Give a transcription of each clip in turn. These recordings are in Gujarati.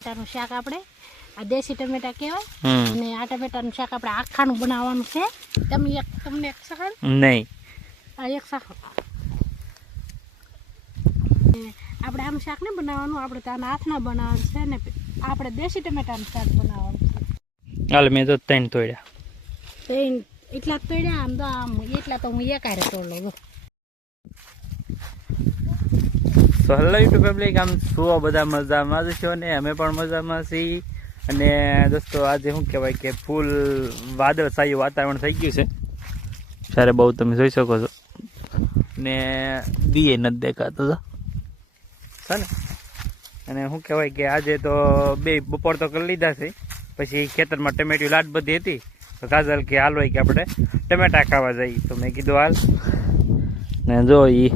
ટમેટાનું શાક આપણે આ દેશી ટમેટા કહેવાય અને આ ટમેટાનું શાક આપણે આખાનું બનાવવાનું છે. તમને એક સખણ નહીં આ એક સખણ આપણે આમ શાક ને બનાવવાનું, આપણે તો આના હાથના બનાવવાનું છે ને આપણે દેશી ટમેટાનું શાક બનાવવાનું છે. હાલ મેં તો 3 તોડ્યા. એટલા જ તોડ્યા આમ તો આમ એટલા તો હું એકારે તોડ લઉં. તો હેલો યુટ્યુબ ફેમિલી, આમ શું બધા મજામાં જ છો ને અમે પણ મજામાં છીએ. અને દોસ્તો આજે શું કહેવાય કે ફૂલ વાદળછાયું વાતાવરણ થઈ ગયું છે. ત્યારે બહુ તમે જોઈ શકો છો ને દીએ નથી દેખાતો છે ને. અને શું કહેવાય કે આજે તો બે બપોર તો કરી લીધા છે. પછી ખેતરમાં ટમેટી લાટ બધી હતી તો કાજલ કે હાલ હોય કે આપણે ટમેટા ખાવા જઈએ. તો મેં કીધું હાલ ને જો એ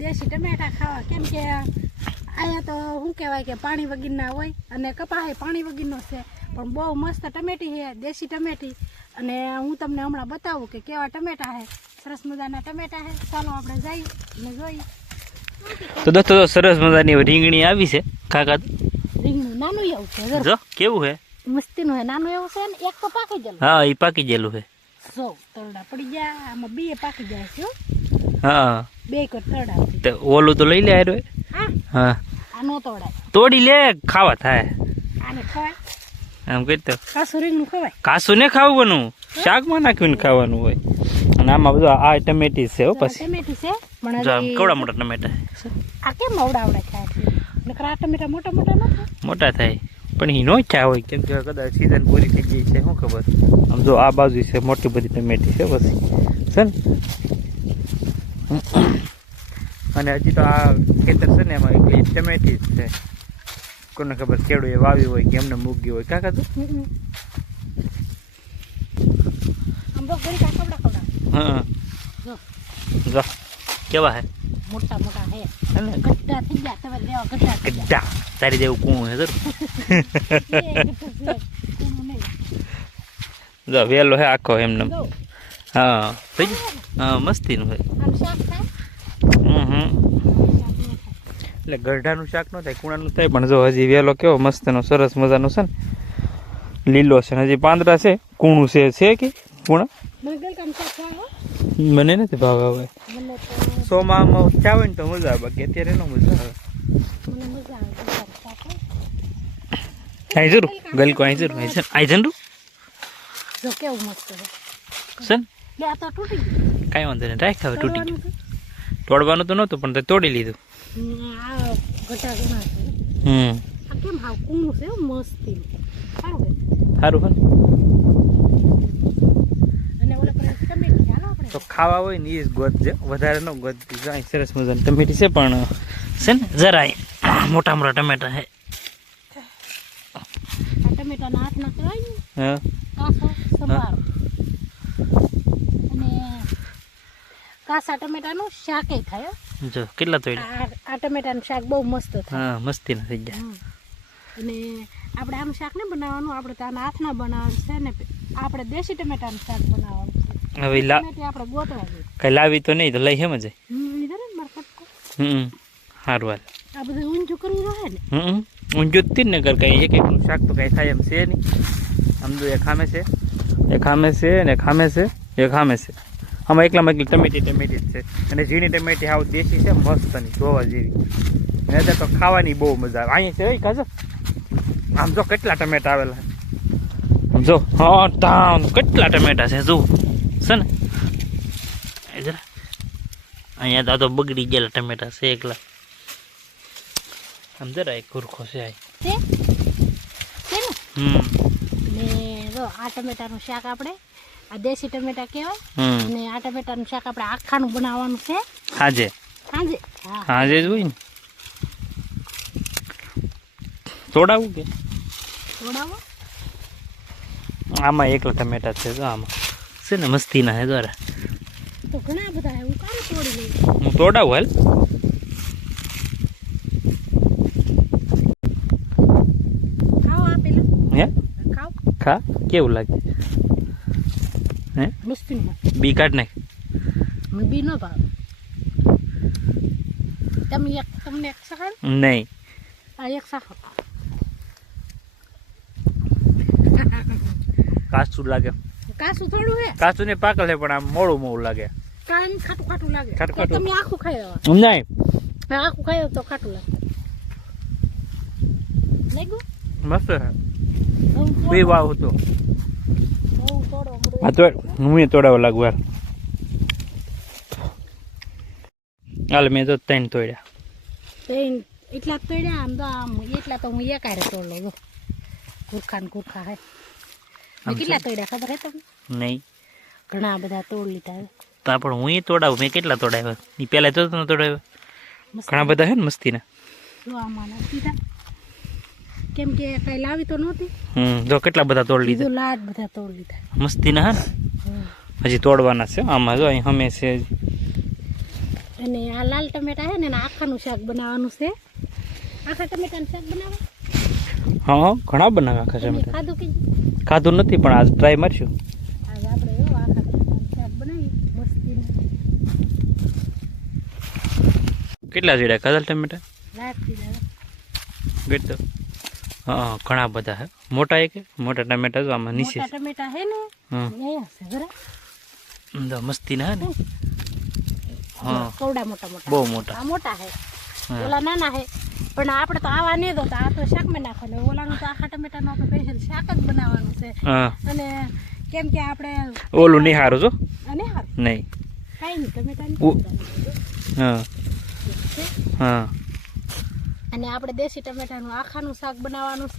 દેશી ટમેટા ખાવા, કેમ કે અહીંયા તો શું કહેવાય કે પાણી વગરના હોય અને કપાસ પાણી વગરનો છે, પણ બહુ મસ્ત ટમેટી છે, દેશી ટમેટી. અને હું તમને હમણાં બતાવું કે કેવા ટમેટા છે, સરસ મજાના ટમેટા છે. ચાલો આપણે જઈએ અને જોઈએ. તો દોસ્તો સરસ મજાની રીંગણી આવી છે. કાકા રીંગણું નાનું એવું છે, જો કેવું છે, મસ્તીનું છે, નાનું એવું છે ને. એક તો પાકી ગયેલું. હા એ પાકી ગયેલું છે. જો તરડા પડી ગયા આમાં, બે પાકી જાય છે. હા બે કો તરડા. તો ઓલું તો લઈ લે આરો. હા હા આ નો તોડાય, તોડી લે, ખાવા થાય. આને ખવાય, આમ કહેતો કાસુ રીંગણું ખવાય. કાસું ને ખાવાનું, શાકમાં નાખીને ખાવાનું હોય. અને આમાં બધું આ ટમેટી છે. પછી ટમેટી છે પણ જો આમ કેવડા મોટા ટમેટા છે. આ કેમ આવડા થાય છે? નકર આ ટમેટા મોટા મોટા નથી. મોટા થાય પણ એ નો ચા હોય, કેમ કે કદાચ સિઝન પૂરી થઈ ગઈ છે, શું ખબર. આમ જો આ બાજુ છે મોટી બધી ટમેટી છે પછી છે ને. અને હજી તો આ ખેતર છે ને એમાં એકલી ટમેટી જ છે. કોને ખબર ખેડૂ એ વાવી હોય કે એમને મૂકી હોય. કાકા તો આમ તો ઘડી કા કવડા કવડા. હા જો જો કેવા હે, મોટા મોટા હે હે ને? ગड्ढा થઈ ગયા, તમે લેવા ગड्ढा થઈ ગયા. ગड्ढा તારી જેવું કું હે સર. જો વેલો હે આખો એમને. હા થઈ ગયું. હા મસ્તીનું હે. આમ શાક થાય. એટલે ગરઢાનું શાક ન થાય, કુણાનું થાય. પણ જો હજી વેલો કેવો મસ્તનો સરસ મજાનો છે ને, લીલો છે ને હજી પાંદડા છે. કૂણું છે કે કુણા મને ગલકાનું શાક ખાવ હો. મને નથી ભાવે. હવે મને તો સોમામાં ચા હોય ને તો મજા આવે, બાકી અત્યારે ન મજા આવે. મને મજા આવે ગલકાનું શાક હો. અહીં જરૂર ગલકો અહીં જરૂર અહીં જરૂર જો કેવું મસ્ત છે. છે ને. લે આ તો તૂટી ગયું. કાંઈ વાંધો નહીં, રાખ હવે તૂટી તોડવાનું ગયું. છે. તોડવાનું તો નહોતું પણ તે તોડી લીધું. આ ગટા ઘણા છે. આ કેમ હાવ કૂણું છે મસ્તી. સારું છે. સારું હે અને ઓલા પર ટમેટી હાલો આપણે. તો ખાવા હોય ને એ જ ગોતજે, વધારે ન ગોતતી. જો અહીં સરસ મજાની ટમેટી છે, પણ છે ને જરાય મોટા મોટા ટમેટા છે. આ ટમેટાના હાથના કહેવાય ને હા કાસો સંભારો. અને કાસા ટમેટાનું શાકે થાય હો. જો કેટલા તોડ્યા. આ ટમેટાનું શાક બહુ મસ્ત થાય. હા મસ્તી ના થઈ ગયા. અને આપણે આમ શાક ને બનાવવાનું, આપણે તો આના હાથના બનાવવાનું છે ને આપણે દેશી ટમેટાનું શાક બનાવવાનું છે. હવે ટમેટી આપણે ગોતવા જોઈએ. કઈ લાવી તો નહીં તો લઈ હેમ જાય. લીધા ને મારા કટકો. સારું હાલ. આ બધું ઊંચું કરી રહે ને. ઊંચું જ ને કર કઈ એક એકનું શાક તો કઈ થાય એમ છે નહીં. આમ તો એક ખામે છે, એક ખામે છે ને એક ખામે છે, એક ખામે છે. આમાં એકલામાં એકલી ટમેટી જ છે. અને ઝીણી ટમેટી હાવ દેશી છે, મસ્તની જોવા જેવી. અને તો ખાવાની બહુ મજા આવે. અહીંયા છે ભાઈ કાજો, આમ જો કેટલા ટમેટા આવેલા જો. હા તામ કેટલા ટમેટા છે જો છે ને. જરા અહીંયા તો બગડી ગયેલા ટમેટા છે એકલા. આમ જરા એક ગુરખો છે આ. ને જો આ ટમેટાનું શાક આપણે આ દેશી ટમેટા કહેવાય. અને આ ટમેટાનું શાક આપણે આખાનું બનાવવાનું છે. હાજે સાંજે. હાજે જ હોય ને. તોડાવું કે તોડાવો. આમાં એકલા ટમેટા છે જો. આમાં છે ને મસ્તીના હે દ્વારા. તો ઘણા બધા હે, હું કામ તોડી લઈ. હું તોડાવું હાલ. ખાઓ આ પેલા. હે ખાઓ. ખા કેવું લાગે હે. મસ્તી બી કાઢ નાખ. મને બી ન ભાવે. તમને એક સકણ નહીં આ એક સાખો કાચું લાગે. કાસું થોડું હે કાચું ને પાકલ છે પણ આમ મોળું મોળું લાગે. કાંઈ ખાટું ખાટું લાગે ખાટું તો ખાટું. તમે આખું ખાઈ લેવા સમજાય? આખું ખાઈ તો ખાટું લાગે લાગ્યું મસ્ત છે. હું બે વાવ હતો. થોડો આ તો હું એ તોડાવવા લાગુ યાર. હાલ મેં તો 3 તોડ્યા. એટલા તોડ્યા આમ તો આમ એટલા તો હું એકારે તોડ લઉં ગુરખા ને ગુરખા હે મેં કેટલા તોડ્યા ખબર હે તમને? નહીં ઘણા બધા તોડ લીધા હે. તો પણ હું એ તોડાવું. મેં કેટલા તોડાવ્યા? એ પહેલા તો નતો તોડાવ્યા. ઘણા બધા છે ને મસ્તીના. જો આમાં નથી થા કેમ કે કઈ લાવી તો નહોતી જો કેટલા બધા તોડ લીધા. બીજું લાડ બધા તોડ લીધા મસ્તીના હે ને હજી તોડવાના છે. આમાં જો અહીં હમે છે. અને આ લાલ ટમેટા હે ને એના આખાનું શાક બનાવવાનું છે. આખા ટમેટાનું શાક બનાવે હા ઘણા બનાવ્યા આખા તમે ટમેટા. ખાધું કે ખાધું નથી પણ આજ ટ્રાય મારશું. આજ આપણે એવો આખા ટમેટાનું શાક બનાવી મસ્તીનું કેટલા જેડા ખાધા ટમેટા? લાડ દીધા ગેટ તો હા ઘણા બધા હે. મોટા એક મોટા ટમેટા જો આમાં નીચે મોટા ટમેટા હે ને હા અહીંયા છે બરાબર તો મસ્તીના હે ને. હા કવડા મોટા મોટા બહુ મોટા. આ મોટા હે હા. ઓલા નાના હે પણ આપણે તો આવા નહીં દો તો આ તો શાકમાં નાખવાનું ઓલાનું તો આખા ટમેટાનું આપણે સ્પેશિયલ શાક જ બનાવવાનું છે હા અને કેમ કે આપણે ઓલું નહીં સારું જો અને હાર નહીં. કાંઈ નહીં ટમેટાની હા હા અને આપણે દેશી ટમેટાનું આખાનું શાક બનાવવાનું છે